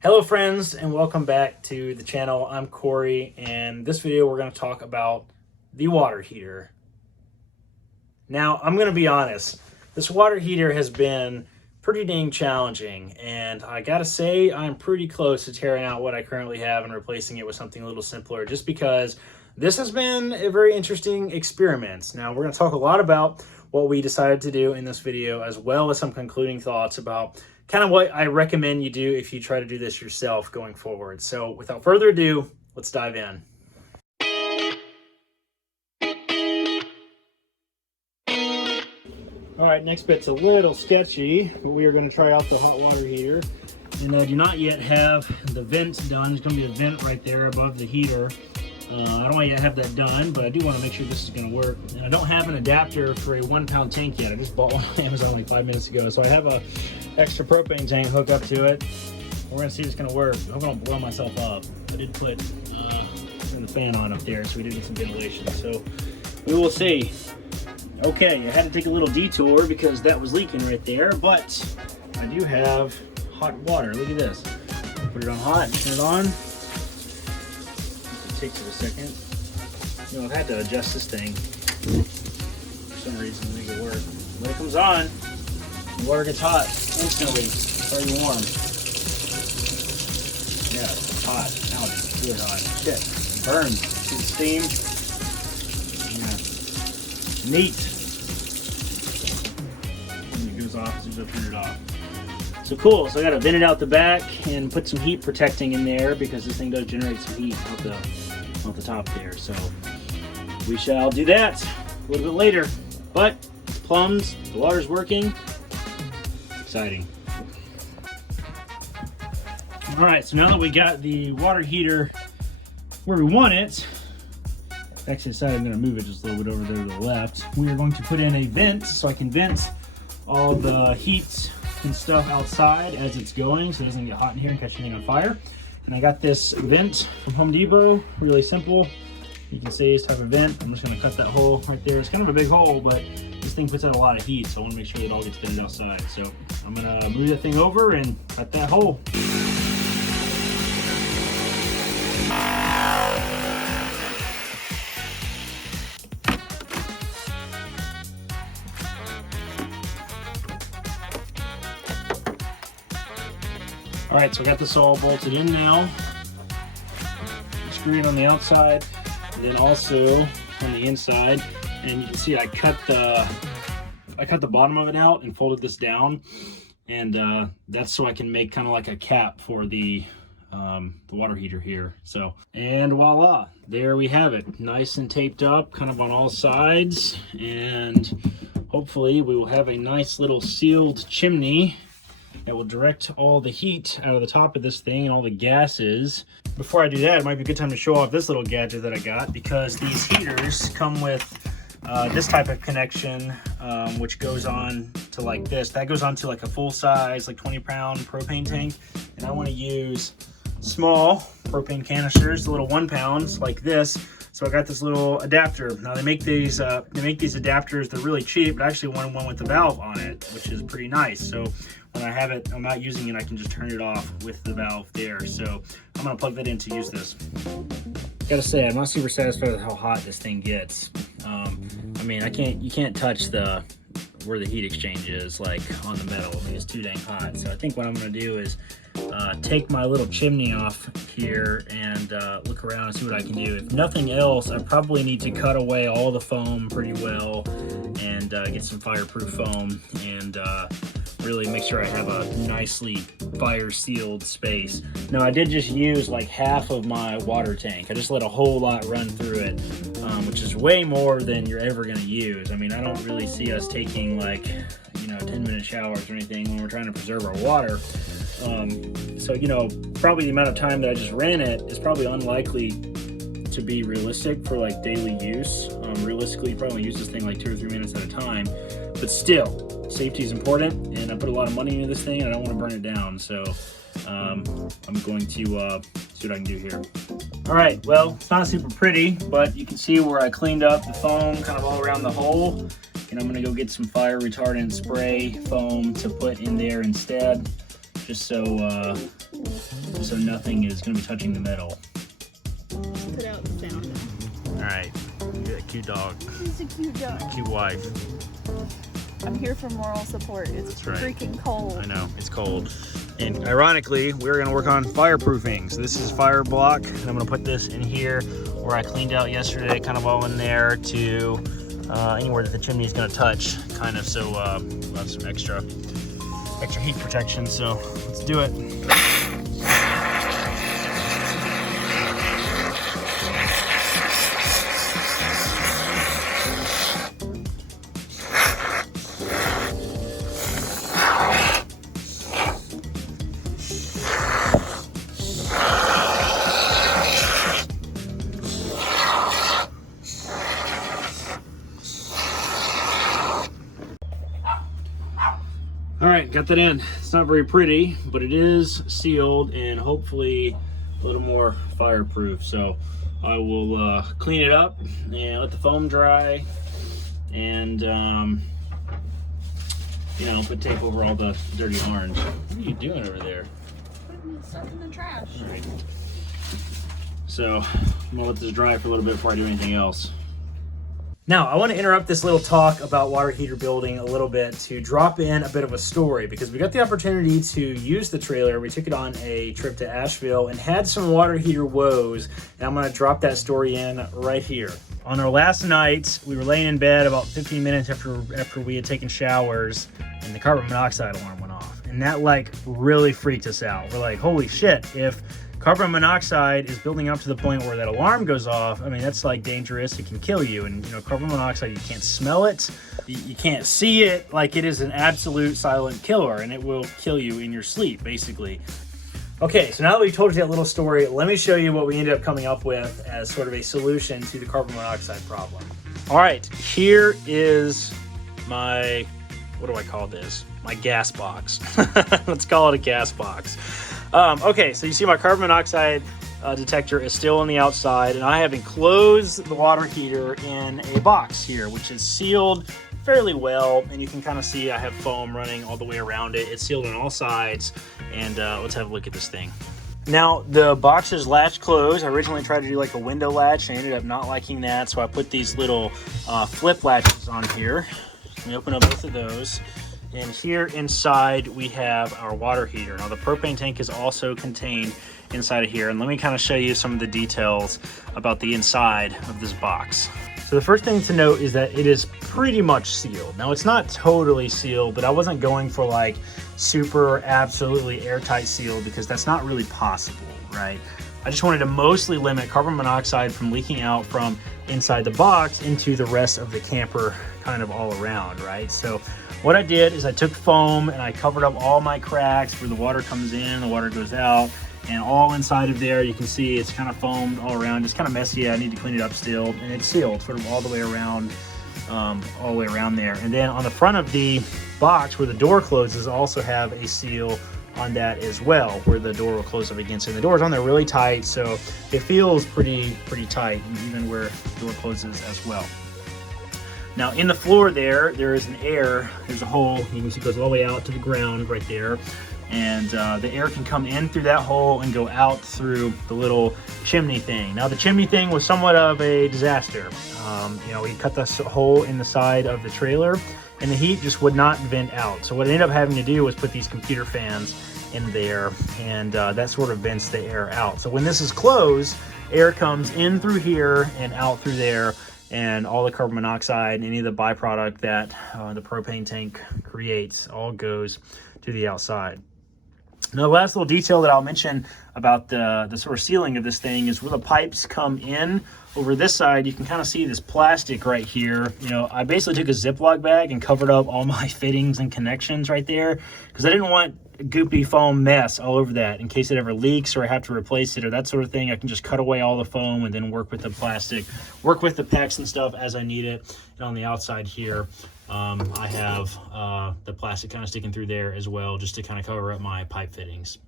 Hello friends and welcome back to the channel. I'm Corey, and this video we're going to talk about the water heater. Now I'm going to be honest, this water heater has been pretty dang challenging, and I gotta say I'm pretty close to tearing out what I currently have and replacing it with something a little simpler, just because this has been a very interesting experiment. Now we're going to talk a lot about what we decided to do in this video, as well as some concluding thoughts about kind of what I recommend you do if you try to do this yourself going forward. So without further ado, let's dive in. All right, next bit's a little sketchy, but we are going to try out the hot water heater. And I do not yet have the vent done. There's going to be a vent right there above the heater. I don't yet have that done, but I do want to make sure this is going to work. And I don't have an adapter for a 1 pound tank yet. I just bought one on Amazon like 5 minutes ago. So I have a extra propane tank hooked up to it. We're going to see if it's going to work. I hope I don't blow myself up. I did put the fan on up there, so we did get some ventilation. So we will see. Okay, I had to take a little detour because that was leaking right there, but I do have hot water. Look at this. Put it on hot, turn it on. It takes it a second. You know, I've had to adjust this thing for some reason to make it work. When it comes on, the water gets hot instantly. It's already warm. Yeah, it's hot. Now it's really hot. Shit. It burns. See the steam? Yeah. Neat. When it goes off, as soon as I turn it off. So cool. So I got to vent it out the back and put some heat protecting in there, because this thing does generate some heat out the top there. So we shall do that a little bit later. But it's plumbed, the water's working. Exciting. All right, so now that we got the water heater where we want it, actually decided I'm going to move it just a little bit over there to the left. We are going to put in a vent so I can vent all the heat and stuff outside as it's going, so it doesn't get hot in here and catch anything on fire. And I got this vent from Home Depot, really simple. You can see it's type of vent. I'm just going to cut that hole right there. It's kind of a big hole, but this thing puts out a lot of heat, so I want to make sure that it all gets vented outside. So I'm going to move that thing over and cut that hole. All right, so I got this all bolted in now. Screw it on the outside, and then also on the inside. And you can see I cut the bottom of it out and folded this down, and that's so I can make kind of like a cap for the water heater here. So, and voila, there we have it, nice and taped up, kind of on all sides, and hopefully we will have a nice little sealed chimney that will direct all the heat out of the top of this thing and all the gases. Before I do that, it might be a good time to show off this little gadget that I got, because these heaters come with this type of connection, which goes on to like this. That goes on to like a full size, like 20-pound propane tank. And I want to use small propane canisters, the little 1 pounds like this. So I got this little adapter. Now they make these adapters, they're really cheap, but I actually wanted one with the valve on it, which is pretty nice. So when I have it, I'm not using it, I can just turn it off with the valve there. So I'm gonna plug that in to use this. Gotta say, I'm not super satisfied with how hot this thing gets. I mean, you can't touch where the heat exchange is, like on the metal. I mean, it's too dang hot. So I think what I'm gonna do is take my little chimney off here and look around and see what I can do. If nothing else, I probably need to cut away all the foam pretty well and get some fireproof foam and really make sure I have a nicely fire sealed space. Now I did just use like half of my water tank. I just let a whole lot run through it, which is way more than you're ever gonna use. I mean, I don't really see us taking like, 10-minute showers or anything when we're trying to preserve our water. So, probably the amount of time that I just ran it is probably unlikely to be realistic for like daily use. Realistically, you probably use this thing like 2 or 3 minutes at a time, but still, safety is important, and I put a lot of money into this thing and I don't want to burn it down. So I'm going to see what I can do here. All right, well, it's not super pretty, but you can see where I cleaned up the foam kind of all around the hole, and I'm gonna go get some fire retardant spray foam to put in there instead. just so nothing is going to be touching the metal. Put out the sound now. All right, you got a cute dog. He's a cute dog. Cute wife. I'm here for moral support. It's freaking cold. I know, it's cold. And ironically, we're going to work on fireproofing. So this is fire block, and I'm going to put this in here where I cleaned out yesterday, kind of all in there to anywhere that the chimney is going to touch, kind of, so we'll have some extra heat protection. So let's do it. All right, got that in. It's not very pretty, but it is sealed and hopefully a little more fireproof. So I will clean it up and let the foam dry, and you know, put tape over all the dirty orange. What are you doing over there? Putting stuff in the trash. All right. So I'm gonna let this dry for a little bit before I do anything else. Now, I want to interrupt this little talk about water heater building a little bit to drop in a bit of a story, because we got the opportunity to use the trailer. We took it on a trip to Asheville and had some water heater woes, and I'm going to drop that story in right here. On our last night, we were laying in bed about 15 minutes after we had taken showers, and the carbon monoxide alarm went off. And that like really freaked us out. We're like, holy shit, if carbon monoxide is building up to the point where that alarm goes off, I mean, that's like dangerous. It can kill you. And you know, carbon monoxide, you can't smell it, you can't see it. Like, it is an absolute silent killer, and it will kill you in your sleep, basically. Okay, so now that we've told you that little story, let me show you what we ended up coming up with as sort of a solution to the carbon monoxide problem. All right, here is my, what do I call this? My gas box. Let's call it a gas box. Okay, so you see my carbon monoxide detector is still on the outside, and I have enclosed the water heater in a box here, which is sealed fairly well, and you can kind of see I have foam running all the way around it. It's sealed on all sides, and let's have a look at this thing. Now, the box is latch closed. I originally tried to do like a window latch. I ended up not liking that, so I put these little flip latches on here. Let me open up both of those. And here inside we have our water heater. Now, the propane tank is also contained inside of here, and let me kind of show you some of the details about the inside of this box. So the first thing to note is that it is pretty much sealed. Now, it's not totally sealed, but I wasn't going for like super absolutely airtight seal, because that's not really possible, right? I just wanted to mostly limit carbon monoxide from leaking out from inside the box into the rest of the camper, kind of all around, right? So what I did is I took foam and I covered up all my cracks where the water comes in, the water goes out, and all inside of there, you can see it's kind of foamed all around. It's kind of messy. I need to clean it up still, and it's sealed sort of all the way around, there. And then on the front of the box where the door closes, I also have a seal on that as well, where the door will close up against it. And the door's on there really tight, so it feels pretty tight, even where the door closes as well. Now, in the floor there is an air. There's a hole. You can see it goes all the way out to the ground right there. And the air can come in through that hole and go out through the little chimney thing. Now, the chimney thing was somewhat of a disaster. You know, we cut this hole in the side of the trailer, and the heat just would not vent out. So what I ended up having to do was put these computer fans in there, and that sort of vents the air out. So when this is closed, air comes in through here and out through there, and all the carbon monoxide, any of the byproduct that the propane tank creates, all goes to the outside. Now, the last little detail that I'll mention about the sort of sealing of this thing is where the pipes come in. Over this side, you can kind of see this plastic right here. You know, I basically took a Ziploc bag and covered up all my fittings and connections right there, because I didn't want a goopy foam mess all over that in case it ever leaks or I have to replace it or that sort of thing. I can just cut away all the foam and then work with the plastic, work with the PEX and stuff as I need it. And on the outside here, I have the plastic kind of sticking through there as well, just to kind of cover up my pipe fittings.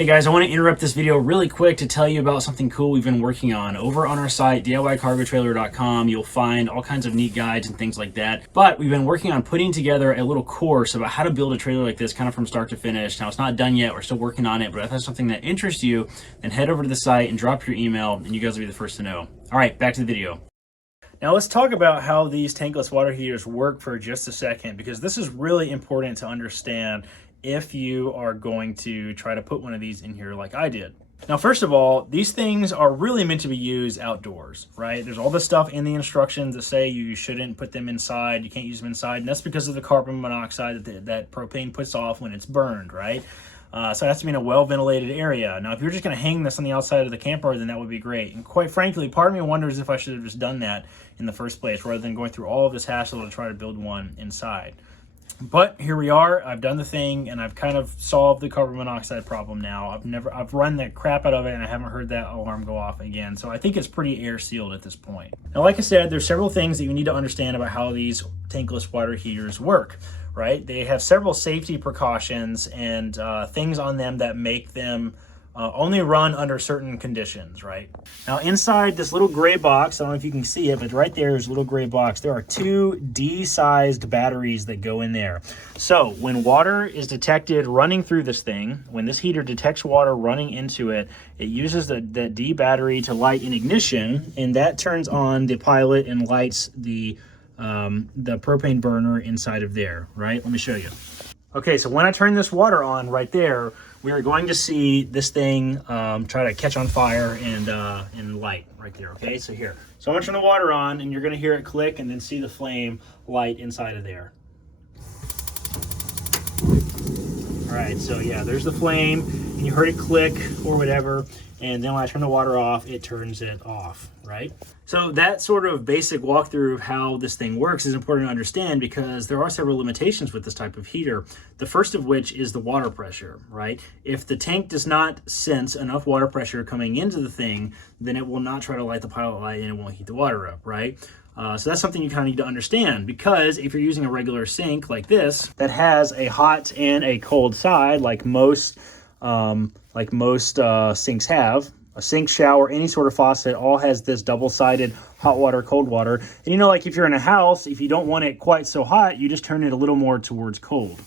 Hey guys, I want to interrupt this video really quick to tell you about something cool we've been working on. Over on our site, DIYcargotrailer.com, you'll find all kinds of neat guides and things like that. But we've been working on putting together a little course about how to build a trailer like this, kind of from start to finish. Now, it's not done yet. We're still working on it, but if that's something that interests you, then head over to the site and drop your email, and you guys will be the first to know. All right, back to the video. Now let's talk about how these tankless water heaters work for just a second, because this is really important to understand if you are going to try to put one of these in here like I did. Now, first of all, these things are really meant to be used outdoors, right? There's all this stuff in the instructions that say you shouldn't put them inside, you can't use them inside, and that's because of the carbon monoxide that propane puts off when it's burned, right? So it has to be in a well-ventilated area. Now, if you're just going to hang this on the outside of the camper, then that would be great. And quite frankly, part of me wonders if I should have just done that in the first place, rather than going through all of this hassle to try to build one inside. But here we are. I've done the thing, and I've kind of solved the carbon monoxide problem now. I've run the crap out of it, and I haven't heard that alarm go off again. So I think it's pretty air sealed at this point. Now, like I said, there's several things that you need to understand about how these tankless water heaters work, right? They have several safety precautions and things on them that make them only run under certain conditions, right? Now, inside this little gray box, I don't know if you can see it, but right there's a little gray box. There are two D-sized batteries that go in there. So when water is detected running through this thing, when this heater detects water running into it, it uses the D battery to light an ignition, and that turns on the pilot and lights the propane burner inside of there, right? Let me show you. Okay, so when I turn this water on right there, we are going to see this thing try to catch on fire and light right there, okay? So here. So I'm gonna turn the water on, and you're gonna hear it click and then see the flame light inside of there. All right, so yeah, there's the flame, and you heard it click or whatever, and then when I turn the water off, it turns it off, right? So that sort of basic walkthrough of how this thing works is important to understand, because there are several limitations with this type of heater. The first of which is the water pressure, right? If the tank does not sense enough water pressure coming into the thing, then it will not try to light the pilot light, and it won't heat the water up, right? So that's something you kind of need to understand, because if you're using a regular sink like this that has a hot and a cold side, like most sinks have, a sink, shower, any sort of faucet all has this double-sided hot water, cold water. And you know, like if you're in a house, if you don't want it quite so hot, you just turn it a little more towards cold.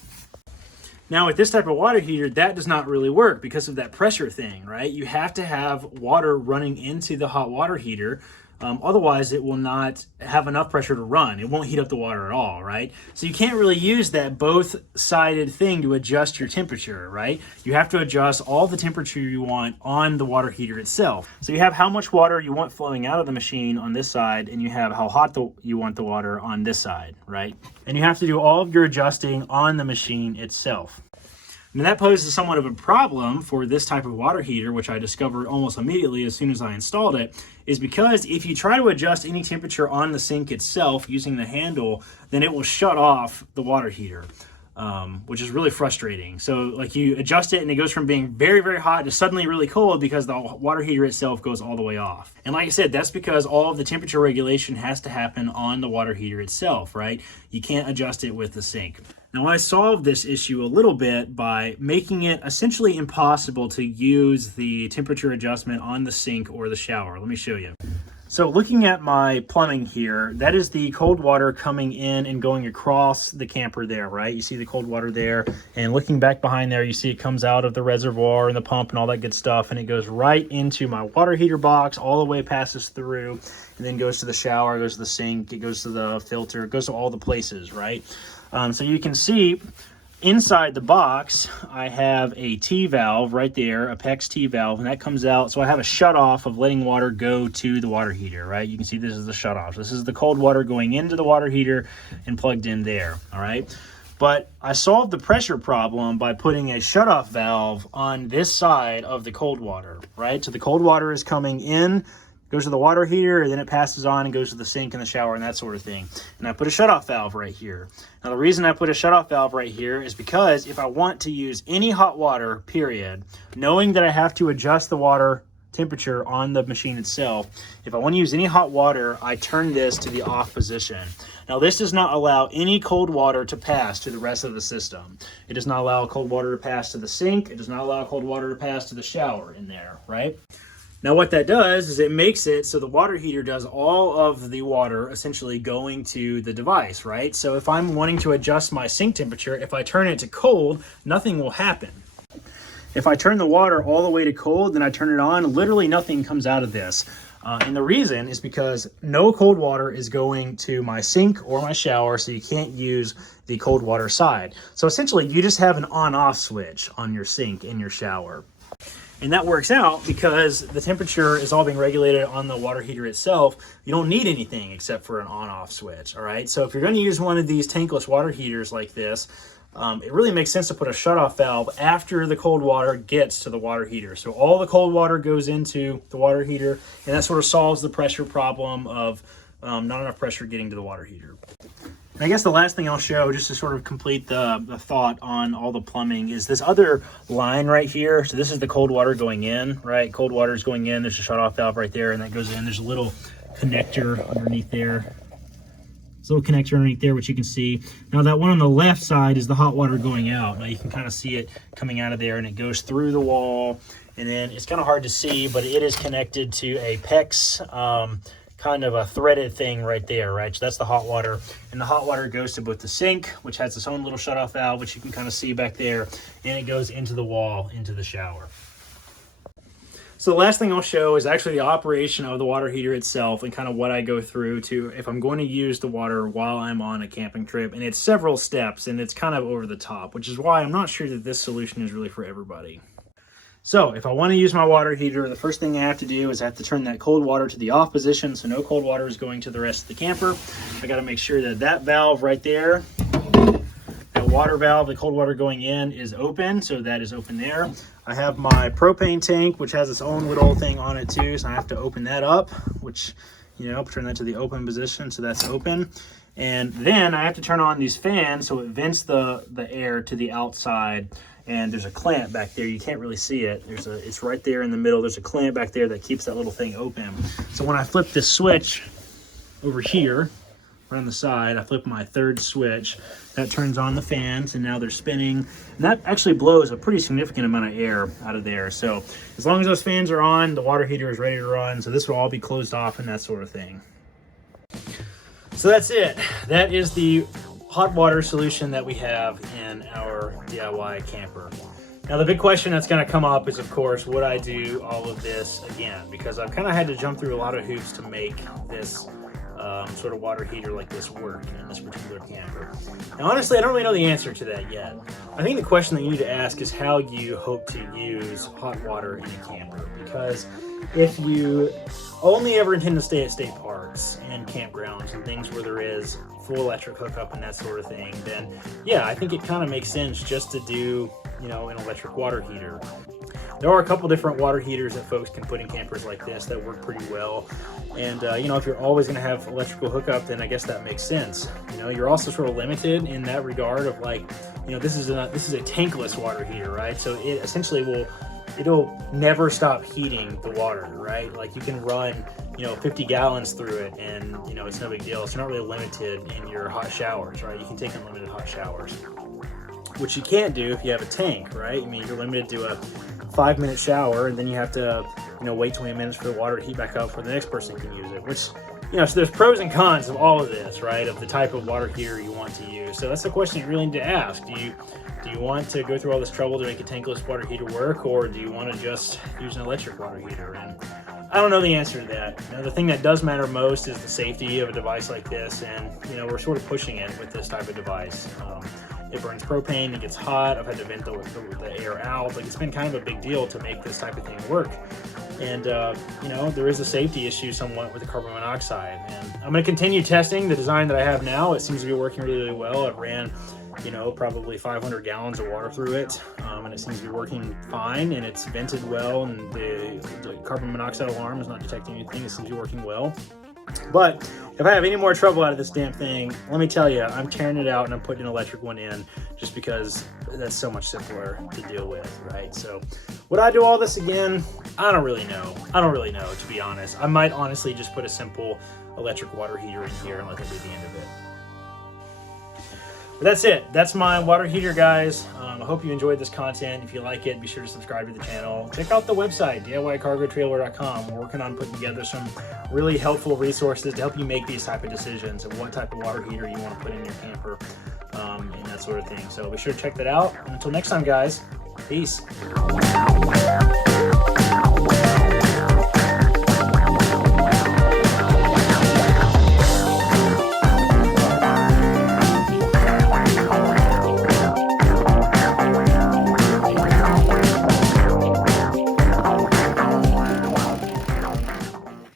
Now, with this type of water heater, that does not really work because of that pressure thing, right? You have to have water running into the hot water heater. Otherwise, it will not have enough pressure to run. It won't heat up the water at all, right? So you can't really use that both-sided thing to adjust your temperature, right? You have to adjust all the temperature you want on the water heater itself. So you have how much water you want flowing out of the machine on this side, and you have how hot you want the water on this side, right? And you have to do all of your adjusting on the machine itself. Now, that poses somewhat of a problem for this type of water heater, which I discovered almost immediately as soon as I installed it, is because if you try to adjust any temperature on the sink itself using the handle, then it will shut off the water heater, which is really frustrating. So like you adjust it and it goes from being very, very hot to suddenly really cold because the water heater itself goes all the way off. And like I said, that's because all of the temperature regulation has to happen on the water heater itself, right? You can't adjust it with the sink. Now, I solved this issue a little bit by making it essentially impossible to use the temperature adjustment on the sink or the shower. Let me show you. So looking at my plumbing here, that is the cold water coming in and going across the camper there, right? You see the cold water there, and looking back behind there, you see it comes out of the reservoir and the pump and all that good stuff, and it goes right into my water heater box, all the way passes through, and then goes to the shower, goes to the sink, it goes to the filter, it goes to all the places, right? So you can see inside the box, I have a T-valve right there, a PEX T-valve, and that comes out. So I have a shut-off of letting water go to the water heater, right? You can see this is the shut-off. This is the cold water going into the water heater and plugged in there, all right? But I solved the pressure problem by putting a shut-off valve on this side of the cold water, right? So the cold water is coming in, goes to the water heater, and then it passes on and goes to the sink and the shower and that sort of thing. And I put a shutoff valve right here. Now, the reason I put a shutoff valve right here is because if I want to use any hot water, period, knowing that I have to adjust the water temperature on the machine itself, if I want to use any hot water, I turn this to the off position. Now this does not allow any cold water to pass to the rest of the system. It does not allow cold water to pass to the sink. It does not allow cold water to pass to the shower in there, right? Now what that does is it makes it so the water heater does all of the water essentially going to the device, right? So if I'm wanting to adjust my sink temperature, if I turn it to cold, nothing will happen. If I turn the water all the way to cold, then I turn it on, literally nothing comes out of this. And the reason is because no cold water is going to my sink or my shower, so you can't use the cold water side. So essentially you just have an on-off switch on your sink in your shower. And that works out because the temperature is all being regulated on the water heater itself. You don't need anything except for an on-off switch, all right? So if you're going to use one of these tankless water heaters like this, it really makes sense to put a shutoff valve after the cold water gets to the water heater. So all the cold water goes into the water heater, and that sort of solves the pressure problem of not enough pressure getting to the water heater. I guess the last thing I'll show, just to sort of complete the thought on all the plumbing, is this other line right here. So this is the cold water going in, right? Cold water is going in. There's a shutoff valve right there, and that goes in. There's a little connector underneath there. There's a little connector underneath there, which you can see. Now that one on the left side is the hot water going out. Now you can kind of see it coming out of there, and it goes through the wall. And then it's kind of hard to see, but it is connected to a PEX kind of a threaded thing right there, right? So that's the hot water, and the hot water goes to both the sink, which has its own little shutoff valve, which you can kind of see back there, and it goes into the wall, into the shower. So the last thing I'll show is actually the operation of the water heater itself and kind of what I go through to if I'm going to use the water while I'm on a camping trip. And it's several steps, and it's kind of over the top, which is why I'm not sure that this solution is really for everybody. So if I want to use my water heater, the first thing I have to do is I have to turn that cold water to the off position, so no cold water is going to the rest of the camper. I got to make sure that that valve right there, that water valve, the cold water going in, is open, so that is open there. I have my propane tank, which has its own little thing on it too, so I have to open that up, which, you know, turn that to the open position, so that's open. And then I have to turn on these fans so it vents the air to the outside. And there's a clamp back there. You can't really see it. It's right there in the middle. There's a clamp back there that keeps that little thing open. So when I flip this switch over here, right on the side, I flip my third switch. That turns on the fans, and now they're spinning. And that actually blows a pretty significant amount of air out of there. So as long as those fans are on, the water heater is ready to run. So this will all be closed off and that sort of thing. So that's it. That is the hot water solution that we have in our DIY camper. Now the big question that's going to come up is, of course, would I do all of this again? Because I've kind of had to jump through a lot of hoops to make this sort of water heater like this work in this particular camper. Now honestly, I don't really know the answer to that yet. I think the question that you need to ask is how you hope to use hot water in a camper. Because if you only ever intend to stay at state parks and campgrounds and things where there is full electric hookup and that sort of thing, then yeah, I think it kind of makes sense just to do, you know, an electric water heater. There are a couple different water heaters that folks can put in campers like this that work pretty well. And, you know, if you're always going to have electrical hookup, then I guess that makes sense. You know, you're also sort of limited in that regard of, like, you know, this is a tankless water heater, right? So it essentially it'll never stop heating the water, right? Like you can run, you know, 50 gallons through it and, you know, it's no big deal. So you're not really limited in your hot showers, right? You can take unlimited hot showers, which you can't do if you have a tank, right? I mean, you're limited to a 5-minute shower, and then you have to, you know, wait 20 minutes for the water to heat back up before the next person can use it, which, you know, so there's pros and cons of all of this, right? Of the type of water heater you want to use. So that's the question you really need to ask. Do you want to go through all this trouble to make a tankless water heater work, or do you want to just use an electric water heater? And I don't know the answer to that. You know, the thing that does matter most is the safety of a device like this, and, you know, we're sort of pushing it with this type of device. It burns propane, it gets hot, I've had to vent the air out. Like, it's been kind of a big deal to make this type of thing work. And, you know, there is a safety issue somewhat with the carbon monoxide. And I'm going to continue testing the design that I have now. It seems to be working really, really well. I've ran, you know, probably 500 gallons of water through it, and it seems to be working fine, and it's vented well, and the carbon monoxide alarm is not detecting anything. It seems to be working well. But if I have any more trouble out of this damn thing, let me tell you, I'm tearing it out and I'm putting an electric one in, just because that's so much simpler to deal with, right? So would I do all this again? I don't really know. To be honest. I might honestly just put a simple electric water heater in here and let that be the end of it. But that's it. That's my water heater, guys. I hope you enjoyed this content. If you like it, be sure to subscribe to the channel. Check out the website, DIYCargoTrailer.com. We're working on putting together some really helpful resources to help you make these type of decisions of what type of water heater you want to put in your camper, and that sort of thing. So be sure to check that out. And until next time, guys, peace.